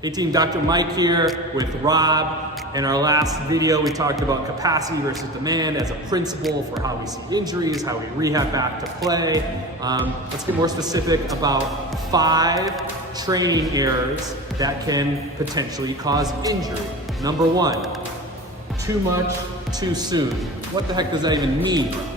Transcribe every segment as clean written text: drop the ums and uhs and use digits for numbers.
Hey team, Dr. Mike here with Rob. In our last video, we talked about capacity versus demand as a principle for how we see injuries, how we rehab back to play. Let's get more specific about 5 training errors that can potentially cause injury. Number 1, too much, too soon. What the heck does that even mean, bro?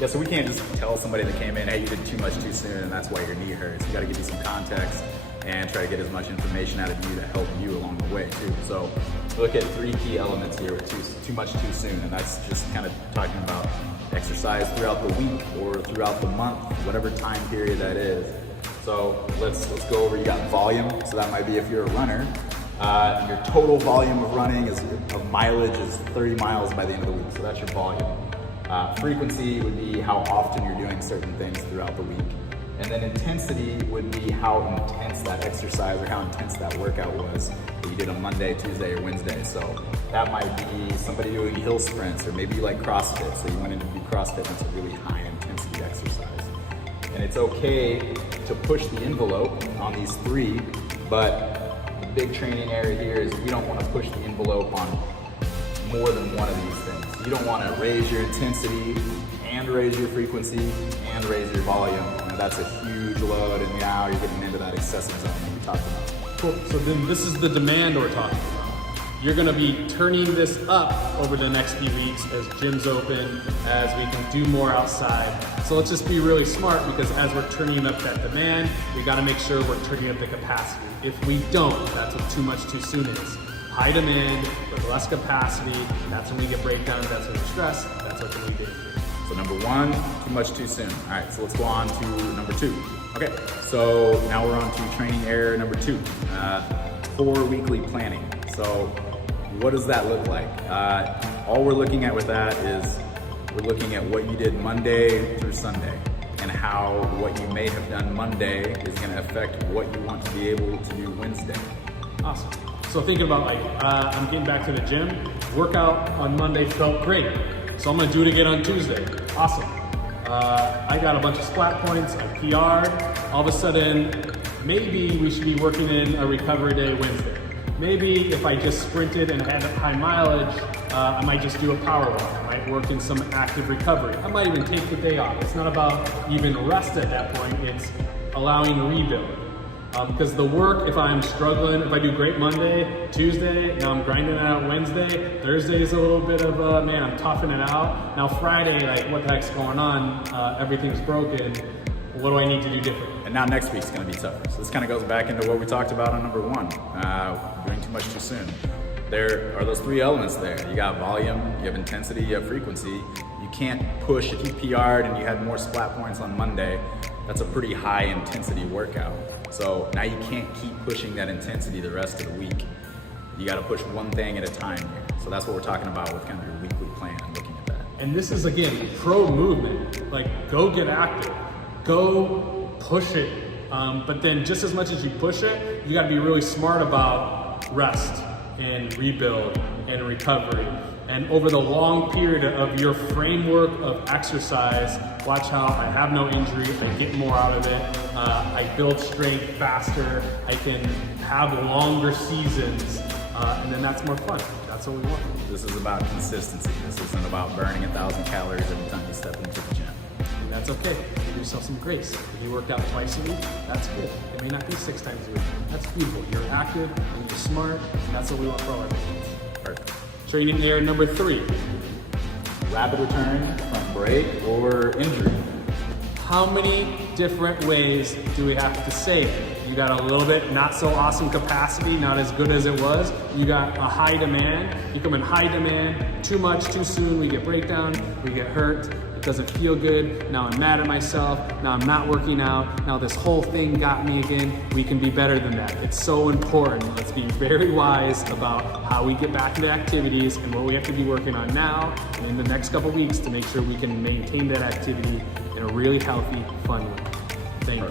Yeah, so we can't just tell somebody that came in, hey, you did too much too soon and that's why your knee hurts. You gotta give you some context and try to get as much information out of you to help you along the way too. So look at 3 key elements here with too much too soon, and that's just kind of talking about exercise throughout the week or throughout the month, whatever time period that is. So let's go over, you got volume, so that might be if you're a runner. Your total volume of running of mileage is 30 miles by the end of the week, so that's your volume. Frequency would be how often you're doing certain things throughout the week. And then intensity would be how intense that exercise or how intense that workout was that you did on Monday, Tuesday, or Wednesday. So that might be somebody doing hill sprints, or maybe you like CrossFit, so you went in to do CrossFit, and it's a really high intensity exercise. And it's okay to push the envelope on these 3, but the big training area here is we don't want to push the envelope on more than one of these things. You don't want to raise your intensity and raise your frequency and raise your volume. That's a huge load, and now you're getting into that excessive zone that we talked about. Cool. So then this is the demand we're talking about. You're gonna be turning this up over the next few weeks as gyms open, as we can do more outside. So let's just be really smart, because as we're turning up that demand, we gotta make sure we're turning up the capacity. If we don't, that's what too much too soon is. High demand with less capacity, that's when we get breakdowns, that's when we stress, that's what can lead to injury. So number 1, too much too soon. All right, so let's go on to number 2. Okay, so now we're on to training error number 2, poor weekly planning. So what does that look like? All we're looking at with that is we're looking at what you did Monday through Sunday, and how what you may have done Monday is gonna affect what you want to be able to do Wednesday. Awesome. So thinking about I'm getting back to the gym, workout on Monday felt great. So I'm gonna do it again on Tuesday. Awesome. I got a bunch of splat points, I PR'd. All of a sudden, maybe we should be working in a recovery day Wednesday. Maybe if I just sprinted and had high mileage, I might just do a power walk. I might work in some active recovery. I might even take the day off. It's not about even rest at that point, it's allowing rebuild. Because the work, if I'm struggling, if I do great Monday, Tuesday, now I'm grinding it out Wednesday, Thursday is a little bit of man, I'm toughing it out. Now Friday, like what the heck's going on? Everything's broken. What do I need to do different? And now next week's gonna be tougher. So this kind of goes back into what we talked about on number 1, doing too much too soon. There are those 3 elements there. You got volume, you have intensity, you have frequency. You can't push. If you PR'd and you had more splat points on Monday, that's a pretty high intensity workout. So now you can't keep pushing that intensity the rest of the week. You gotta push one thing at a time here. So that's what we're talking about with kind of your weekly plan and looking at that. And this is, again, pro movement. Like, go get active, go push it. But then just as much as you push it, you gotta be really smart about rest and rebuild and recovery. And over the long period of your framework of exercise, watch how I have no injury, I get more out of it, I build strength faster, I can have longer seasons, and then that's more fun. That's what we want. This is about consistency. This isn't about burning 1,000 calories every time you step into the gym. And that's okay. Give yourself some grace. If you work out twice a week, that's good. It may not be 6 times a week. That's beautiful. You're active, and you're smart, and that's what we want for our athletes. Perfect. Training error number 3. Rapid return from break or injury. How many different ways do we have to say it? You got a little bit not so awesome capacity, not as good as it was. You got a high demand. You come in high demand, too much, too soon, we get breakdown, we get hurt. It doesn't feel good. Now I'm mad at myself. Now I'm not working out. Now this whole thing got me again. We can be better than that. It's so important. Let's be very wise about how we get back into activities and what we have to be working on now and in the next couple weeks to make sure we can maintain that activity in a really healthy, fun way. Thank you.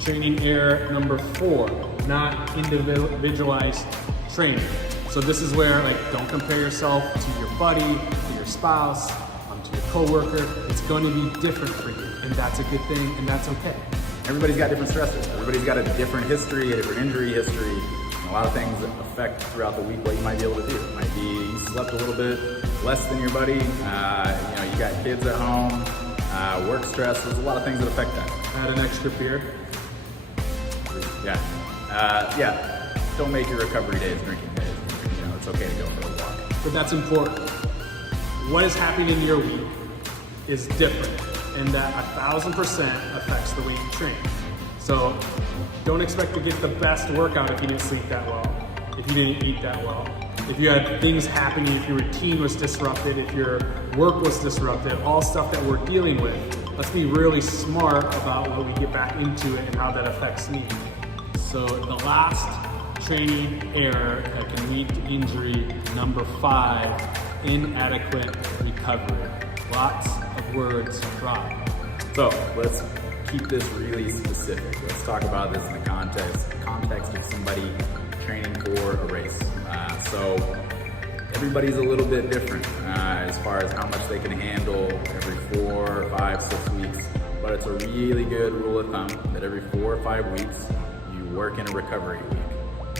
Training error number 4, not individualized training. So this is where, like, don't compare yourself to your buddy, to your spouse, to your coworker. It's going to be different for you, and that's a good thing, and that's okay. Everybody's got different stressors. Everybody's got a different history, a different injury history. And a lot of things affect throughout the week what you might be able to do. It might be you slept a little bit less than your buddy. You got kids at home, work stress. There's a lot of things that affect that. Add an extra beer. Yeah. Don't make your recovery days drinking days. It's okay to go for a walk. But that's important. What is happening in your week is different, and that 1,000% affects the way you train. So don't expect to get the best workout if you didn't sleep that well, if you didn't eat that well, if you had things happening, if your routine was disrupted, if your work was disrupted, all stuff that we're dealing with. Let's be really smart about what we get back into it and how that affects me. So the last training error that can lead to injury, number 5, inadequate recovery. Lots of words, Rob. So let's keep this really specific. Let's talk about this in the context of somebody training for a race. So everybody's a little bit different as far as how much they can handle every 4, 5, 6 weeks. But it's a really good rule of thumb that every 4 or 5 weeks you work in a recovery week.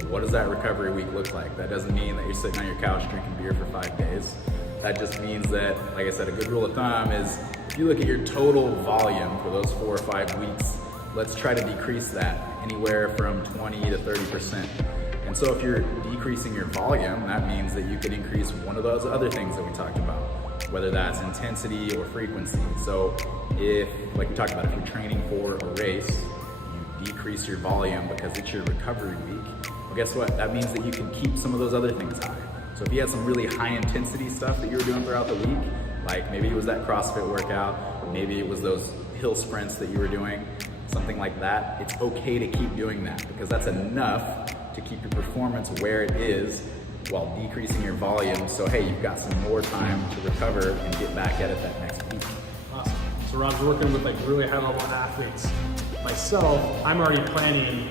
What does that recovery week look like? That doesn't mean that you're sitting on your couch drinking beer for 5 days. That just means that, like I said, a good rule of thumb is if you look at your total volume for those 4 or 5 weeks, let's try to decrease that anywhere from 20 to 30%. And so if you're decreasing your volume, that means that you can increase one of those other things that we talked about, whether that's intensity or frequency. So if, like we talked about, if you're training for a race, you decrease your volume because it's your recovery week, well, guess what? That means that you can keep some of those other things high. So if you had some really high intensity stuff that you were doing throughout the week, like maybe it was that CrossFit workout, maybe it was those hill sprints that you were doing, something like that, it's okay to keep doing that because that's enough to keep your performance where it is while decreasing your volume. So hey, you've got some more time to recover and get back at it that next week. Awesome. So Rob's working with like really high level athletes. Myself, I'm already planning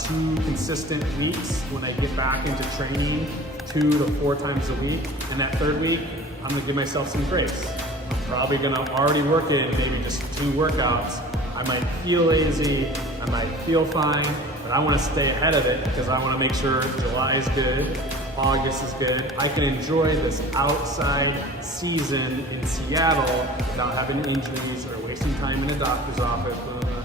2 consistent weeks when I get back into training 2 to 4 times a week. And that 3rd week, I'm gonna give myself some grace. I'm probably gonna already work in maybe just 2 workouts. I might feel lazy, I might feel fine, but I wanna stay ahead of it because I wanna make sure July is good, August is good. I can enjoy this outside season in Seattle without having injuries or wasting time in a doctor's office, blah, blah, blah.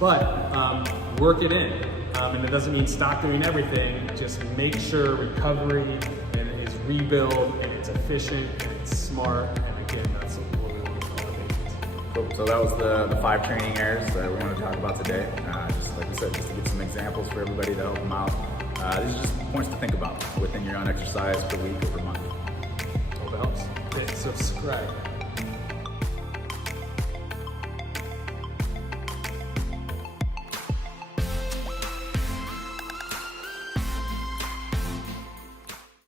But work it in. And it doesn't mean stop doing everything, just make sure recovery and is rebuild and it's efficient and it's smart, and again, that's what we want to cultivate. Cool. So that was the 5 training errors that we want to talk about today. Just like we said, just to get some examples for everybody to help them out. These are just points to think about within your own exercise per week or per month. Hope it helps. Hit subscribe.